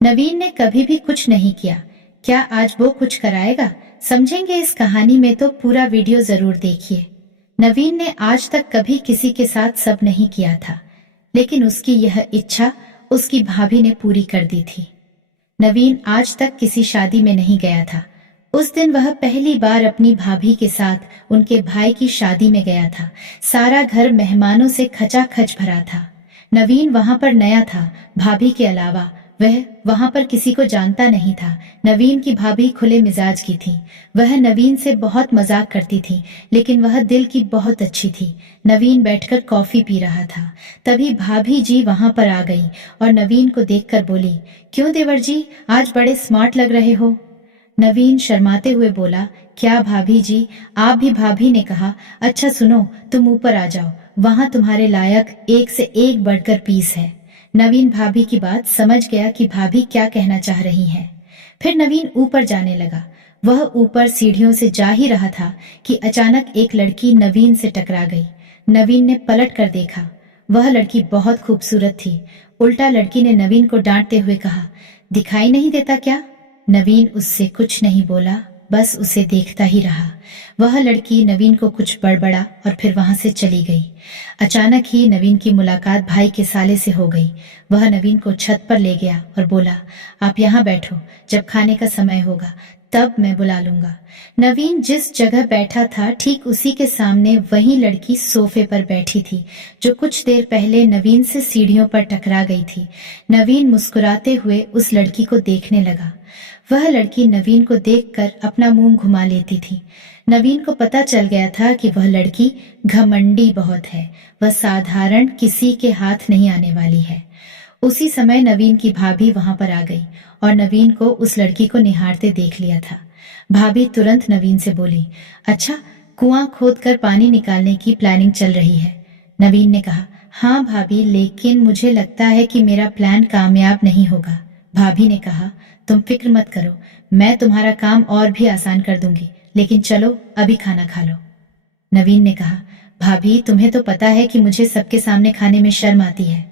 नवीन ने कभी भी कुछ नहीं किया, क्या आज वो कुछ कराएगा? समझेंगे इस कहानी में, तो पूरा वीडियो जरूर देखिए। नवीन ने आज तक कभी किसी के साथ सब नहीं किया था, लेकिन उसकी यह इच्छा उसकी भाभी ने पूरी कर दी थी। नवीन आज तक किसी शादी में नहीं गया था। उस दिन वह पहली बार अपनी भाभी के साथ उनके भाई की शादी में गया था। सारा घर मेहमानों से खचाखच भरा था। नवीन वहां पर नया था, भाभी के अलावा वह वहां पर किसी को जानता नहीं था। नवीन की भाभी खुले मिजाज की थी। वह नवीन से बहुत मजाक करती थी, लेकिन वह दिल की बहुत अच्छी थी। नवीन बैठकर कॉफी पी रहा था, तभी भाभी जी वहां पर आ गई और नवीन को देखकर बोली, क्यों देवर जी, आज बड़े स्मार्ट लग रहे हो। नवीन शर्माते हुए बोला, क्या भाभी जी, आप भी। भाभी ने कहा, अच्छा सुनो, तुम ऊपर आ जाओ, वहां तुम्हारे लायक एक से एक बढ़कर पीस है। नवीन भाभी की बात समझ गया कि भाभी क्या कहना चाह रही हैं। फिर नवीन ऊपर जाने लगा। वह ऊपर सीढ़ियों से जा ही रहा था कि अचानक एक लड़की नवीन से टकरा गई। नवीन ने पलट कर देखा, वह लड़की बहुत खूबसूरत थी। उल्टा लड़की ने नवीन को डांटते हुए कहा, दिखाई नहीं देता क्या? नवीन उससे कुछ नहीं बोला, बस उसे देखता ही रहा। वह लड़की नवीन को कुछ बड़बड़ा और फिर वहां से चली गई। अचानक ही नवीन की मुलाकात भाई के साले से हो गई। वह नवीन को छत पर ले गया और बोला, आप यहाँ बैठो, जब खाने का समय होगा तब मैं बुला लूंगा। नवीन जिस जगह बैठा था ठीक उसी के सामने वही लड़की सोफे पर बैठी थी, जो कुछ देर पहले नवीन से सीढ़ियों पर टकरा गई थी। नवीन मुस्कुराते हुए उस लड़की को देखने लगा। वह लड़की नवीन को देखकर अपना मुंह घुमा लेती थी। नवीन को पता चल गया था कि वह लड़की घमंडी बहुत है, वह साधारण किसी के हाथ नहीं आने वाली है। उसी समय नवीन की भाभी वहां पर आ गई और नवीन को उस लड़की को निहारते देख लिया था। भाभी तुरंत नवीन से बोली, अच्छा, कुआं खोदकर पानी निकालने की प्लानिंग चल रही है। नवीन ने कहा, हाँ भाभी, लेकिन मुझे लगता है कि मेरा प्लान कामयाब नहीं होगा। भाभी ने कहा, तुम फिक्र मत करो, मैं तुम्हारा काम और भी आसान कर दूंगी, लेकिन चलो अभी खाना खा लो। नवीन ने कहा, भाभी तुम्हें तो पता है कि मुझे सबके सामने खाने में शर्म आती है।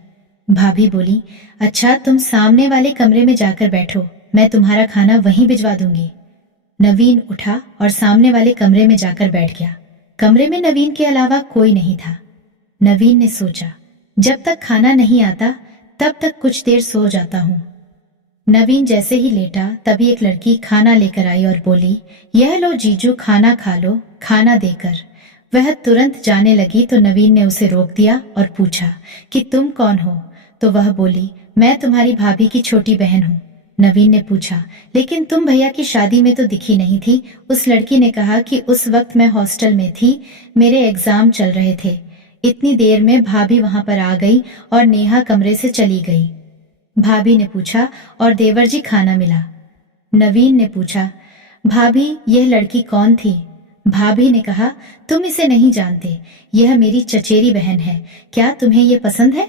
भाभी बोली, अच्छा तुम सामने वाले कमरे में जाकर बैठो, मैं तुम्हारा खाना वहीं भिजवा दूंगी। नवीन उठा और सामने वाले कमरे में जाकर बैठ गया। कमरे में नवीन के अलावा कोई नहीं था। नवीन ने सोचा, जब तक खाना नहीं आता तब तक कुछ देर सो जाता हूँ। नवीन जैसे ही लेटा तभी एक लड़की खाना लेकर आई और बोली, यह लो जीजू, खाना खा लो, खाना देकर। वह तुरंत जाने लगी तो नवीन ने उसे रोक दिया और पूछा कि तुम कौन हो? तो वह बोली, मैं तुम्हारी भाभी की छोटी बहन हूँ। नवीन ने पूछा, लेकिन तुम भैया की शादी में तो दिखी नहीं थी। उस लड़की ने कहा कि उस वक्त मैं हॉस्टल में थी, मेरे एग्जाम चल रहे थे। इतनी देर में भाभी वहां पर आ गई और नेहा कमरे से चली गई। भाभी ने पूछा, और देवर जी खाना मिला? नवीन ने पूछा, भाभी यह लड़की कौन थी? भाभी ने कहा, तुम इसे नहीं जानते, यह मेरी चचेरी बहन है, क्या तुम्हें यह पसंद है?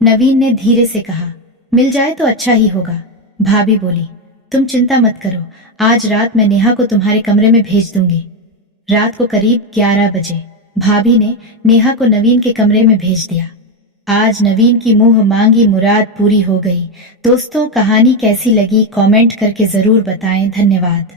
नवीन ने धीरे से कहा, मिल जाए तो अच्छा ही होगा। भाभी बोली, तुम चिंता मत करो, आज रात मैं नेहा को तुम्हारे कमरे में भेज दूंगी। रात को करीब 11 बजे भाभी ने नेहा को नवीन के कमरे में भेज दिया। आज नवीन की मुंह मांगी मुराद पूरी हो गई। दोस्तों, कहानी कैसी लगी कमेंट करके जरूर बताएं। धन्यवाद।